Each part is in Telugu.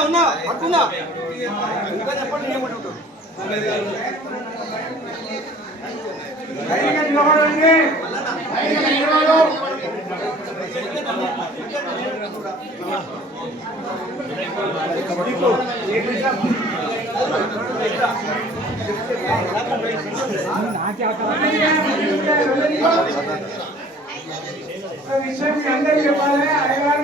ఉన్నా పట్టుకున్నా ఇంకా చెప్పండి ఏమంటారు విషయం అందరూ చెప్పాలి అయ్యగారు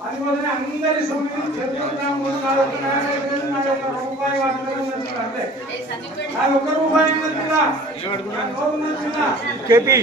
అందుకోసం అందరి సొమ్మిది చదువుతున్నాము రూపాయి అది 1 రూపాయి కేపీ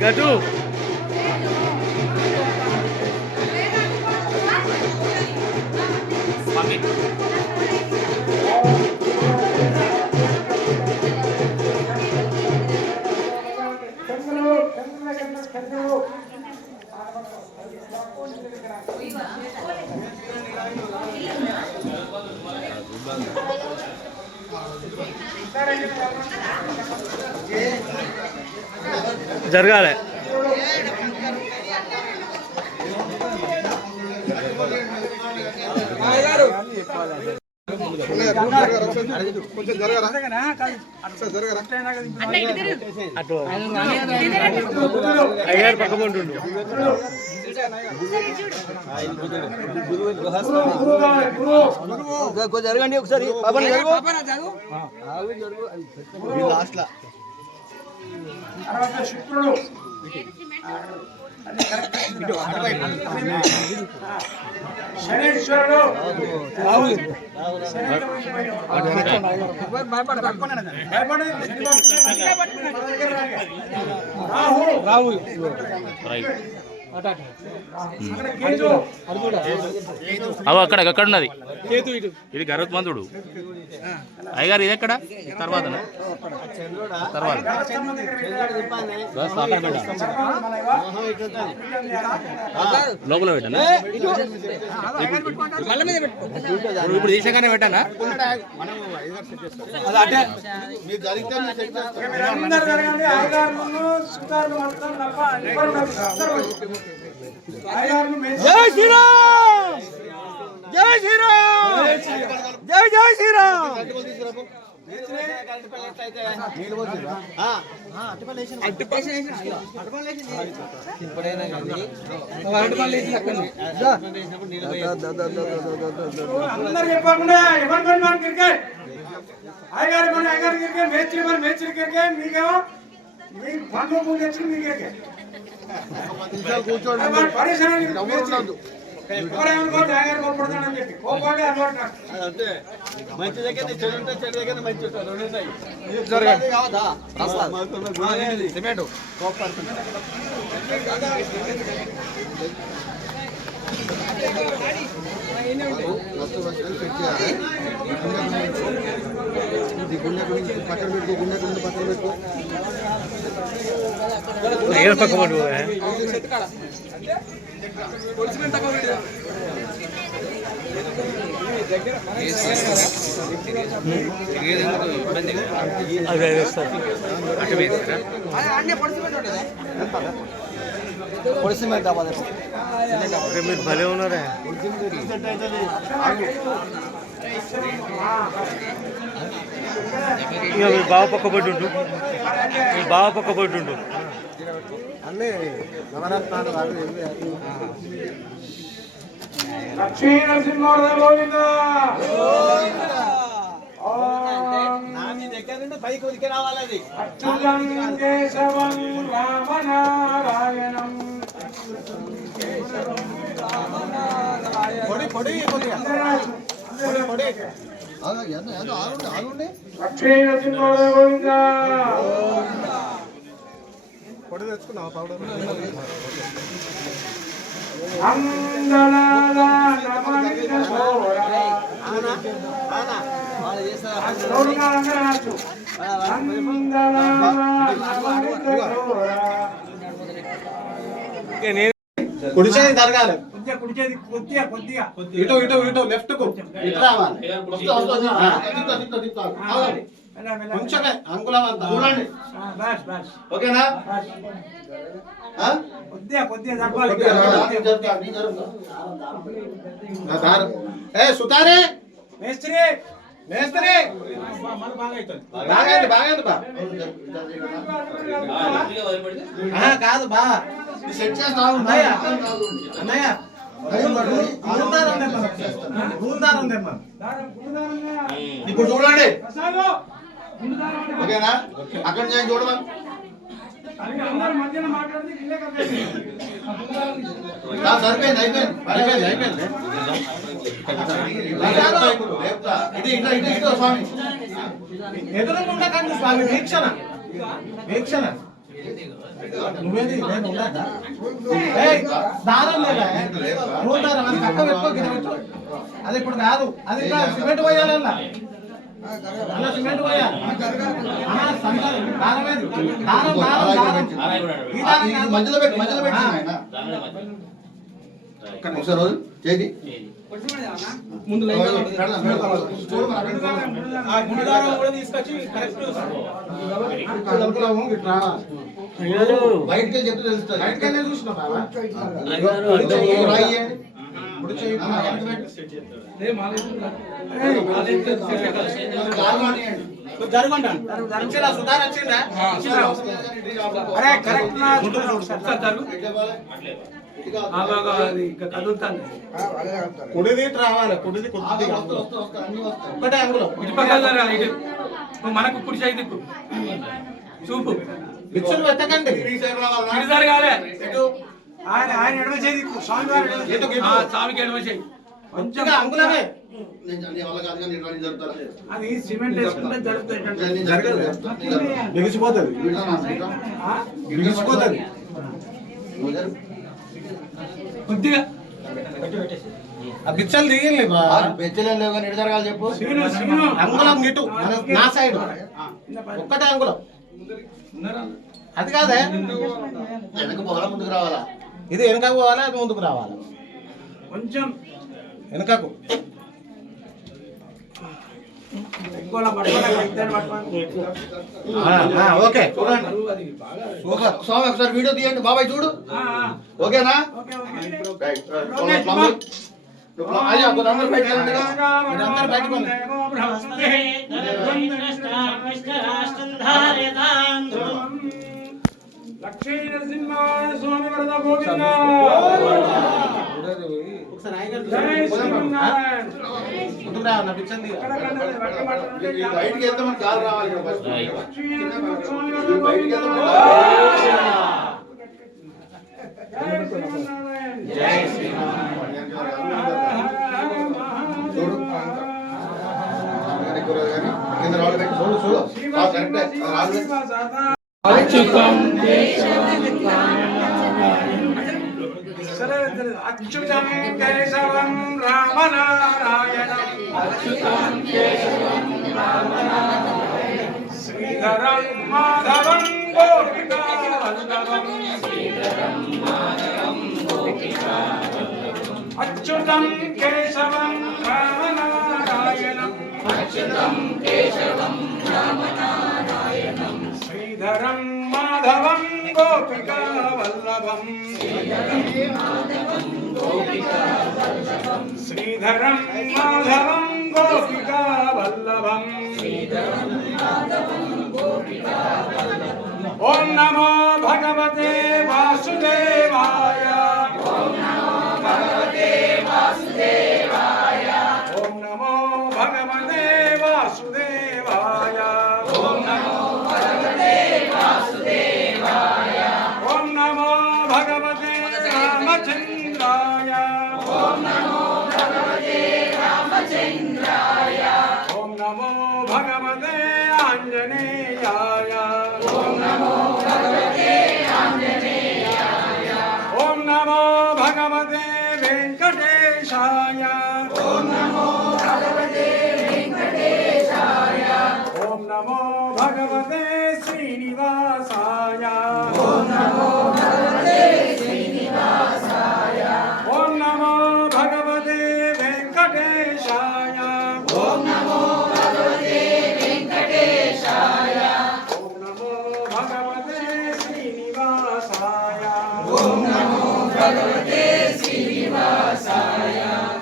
గటు జరగాలి కొంచెం జరగరా అయ్యారు పక్క ఉంటుండు జరగండి ఒకసారి లాస్ట్ లా శుక్రుడు శనేశ్వరుడు రాహు అక్కడ ఉన్నది ఇది గరుత్మంతుడు అయ్యగారు ఇది ఎక్కడ తర్వాత లోపల పెట్టానా ఇప్పుడు తీసాగానే పెట్టానా జై శ్రీరామ్ జై శ్రీరామ్ జై జై శ్రీరామ్ అందరు చెప్పకుండా ఎవరి క్రికెట్ అయ్యగారు మన అయ్యగారు క్రికెట్ మేస్త్రి మన మేస్త్రి క్రికెట్ మీకేమో మీకు పండుగ పూజ తెచ్చి మీకే కూర్చోండి పరిశ్రమ మంచి దగ్గర చెడు ఉంటే చెడు దగ్గర మంచి గుండె గురించి పక్కన పెట్టుకో గుండె గుండె పక్కన పెట్టుకో మీరు భలే ఉన్నారే ఇక మీరు బాగా పక్క పట్టుండు మీరు బాగా పక్క పట్టుండు అన్నీ నవరత్నాలు లక్ష్మీ నరసింహ గోవింద పైకి ఉరికి రావాలి అచ్యుతం కేశవం రామనారాయణం పొడి పొడి లక్ష్మీ నరసింహ గోవింద పొడి తెచ్చుకున్నావా పౌడర్ అందనాలా నమనిత సోరా కుడి చేయి జరగాలి కొద్దిగా ఇటు ఇటు ఇటు లెఫ్ట్ కు ఇటు రావాలి కొంచెం అంగుళం అంత చూడండి ఓకేనా ఏ సుతారే మేస్త్రి మేస్త్రి బాగా బాగా కాదు బా సెట్ చేస్తావు అన్నయ్య ఇప్పుడు చూడండి ఓకేనా అక్కడ నేను చూడమా సరిపోయింది అయిపోయింది ఇది ఇట్లా ఇటు ఇటు స్వామి ఎదురుకుండా కానీ స్వామి వీక్షణ వీక్షణ నువ్వేది నేను ఉండదా దారం లేదా నువ్వు దారం అది కక్క పెట్టుకో గిన్నె పెట్టు అది ఇప్పుడు కాదు అది ఇంకా సిమెంట్ పోయాలన్నా అలా సిమెంట్ పోయాలి దారం ఏది దారం దారం దారం ఈ దారం కాదు. మధ్యలో పెట్టి ఒకసారి రోజు చేతి ముందు లైన్ లో ఆ గుడి దారం కూడా తీసుకొచ్చి కరెక్ట్ బయటకి చెప్తే తెలుస్తుంది బయటకెళ్ళే చూసినా బాబా ఇప్పుడు జరుగుంటాను సుధార్ వచ్చిందా కుడిది రావాలి కుడిది ఒక్కటే అంగుళం మనకు కుడి చేయి దిక్కు చూపు మిక్సర్ పెట్టకండి ఆయన ఎడమ చేయి స్వామికి ఎడమ చేయి మంచిగా అంగుళమే అది సిమెంట్ వేసుకుంటే జరుగుతాయి బిగిసిపోతుంది బిగిసిపోతుంది కొద్దిగా ఆ బిచ్చలు దిగింది బెచ్చలేవు కానీ ఎటు జరగాలి చెప్పు అంగుళం ఇటు నా సైడ్ ఒక్కటే అంగుళం అది కాదే వెనక పోవాలా ముందుకు రావాలా ఇది వెనకకు పోవాలా అది ముందుకు రావాలా కొంచెం వెనకకు ఓకే చూడండి స్వామి ఒకసారి వీడియో తీయండి బాబాయ్ చూడు ఓకేనా అయ్యా అందరూ బయట మీరందరూ బయటకు లక్ష్మీ నరసింహ స్వామి వరద గోవింద ముందుకు రావాలి బిచ్చంది బయటికి వెళ్తే మనకు గాలి రావాలి బయటికి వెళ్తే చూడు కింద రాళ్ళు పెట్టి చూడు చూడు కరెక్ట్ రాళ్ళు అచ్యుతం కేశవం రామనారాయణం శ్రీధరం మాధవం గోపికా వల్లభం అచ్యుతం కేశవం రామనారాయణం శ్రీధరం మాధవం గోపికా వల్లభం వల్లభం శ్రీధరం మాధవం గోపికా వల్లభం ఓం నమో భగవతే వాసుదేవాయ ఓం నమో భగవతే వాసుదేవాయ ఓం నమో భగవతే వాసుదేవాయ ఓం నమో భగవతే వాసుదేవాయ ఓం నమో భగవతే రామచంద్రాయ ఓం నమో భగవతే రామచంద్రాయ ఓం నమో భగవతే ఆంజనేయాయ ఓం నమో భగవతే ఆంజనేయాయ ఓం నమో భగవతే వెంకటేశాయ ఓం నమో భగవతే వెంకటేశాయ ఓం నమో భగవతే శ్రీనివాసాయ ఓం నమో భగవతే శ్రీనివాసాయ ఓం నమో భగవతే వెంకటేశాయ ఓం నమో భగవతే వెంకటేశాయ ఓం నమో భగవతే శ్రీనివాసాయ ఓం నమో భగవతే శ్రీనివాసాయ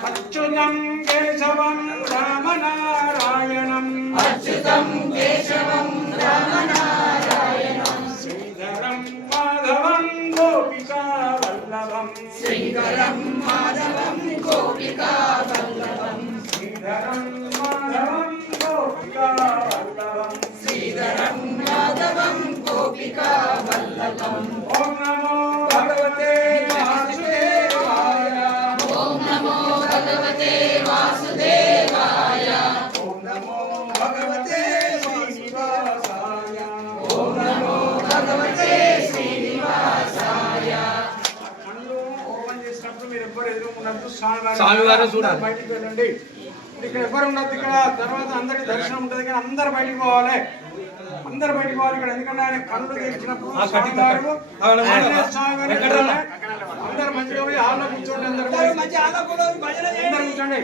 అచ్యుతం కేశవం రామనారాయణం అచ్యుతం కేశవం రామనారాయణం శ్రీధరం మాధవం గోపికా వల్లభం శ్రీధరం మాధవం గోపికా వల్లభం శ్రీధరం మాధవం గోపికా వల్లభం శ్రీధరం మాధవం గోపికా వల్లభం ఓం నమో భగవతే వాసుదేవాయ ఓం నమో భగవతే వాసుదేవాయ ఓం నమో భగవతే శ్రీనివాసాయ ఓం నమో భగవతే శ్రీనివాసాయ కళ్ళు ఓపెన్ చేసినప్పుడు మీరు ఎవ్వరు ఎదురుకున్నట్టు స్వామివారు చూడాలి. బయటికి వెళ్ళండి. ఇక్కడ ఎవరు ఉండదు. ఇక్కడ తర్వాత అందరికి దర్శనం ఉంటుంది కానీ అందరు బయటికి పోవాలి. అందరు బయటికి పోవాలి ఇక్కడ. ఎందుకంటే ఆయన కళ్ళు తెరిచినప్పుడు స్వామివారు అందరు మంచిగా పోయి హాల్లో కూర్చోండి. అందరు కూర్చోండి.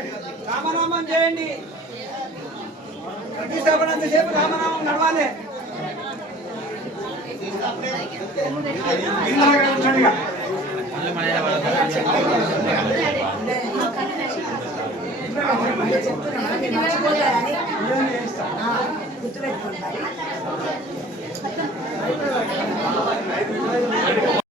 రామనామం చేయండి. ప్రతిష్టాపనంతసేపు రామనామం నడవాలి. కూర్చోండి. గుర్తుపెట్టుకోండి.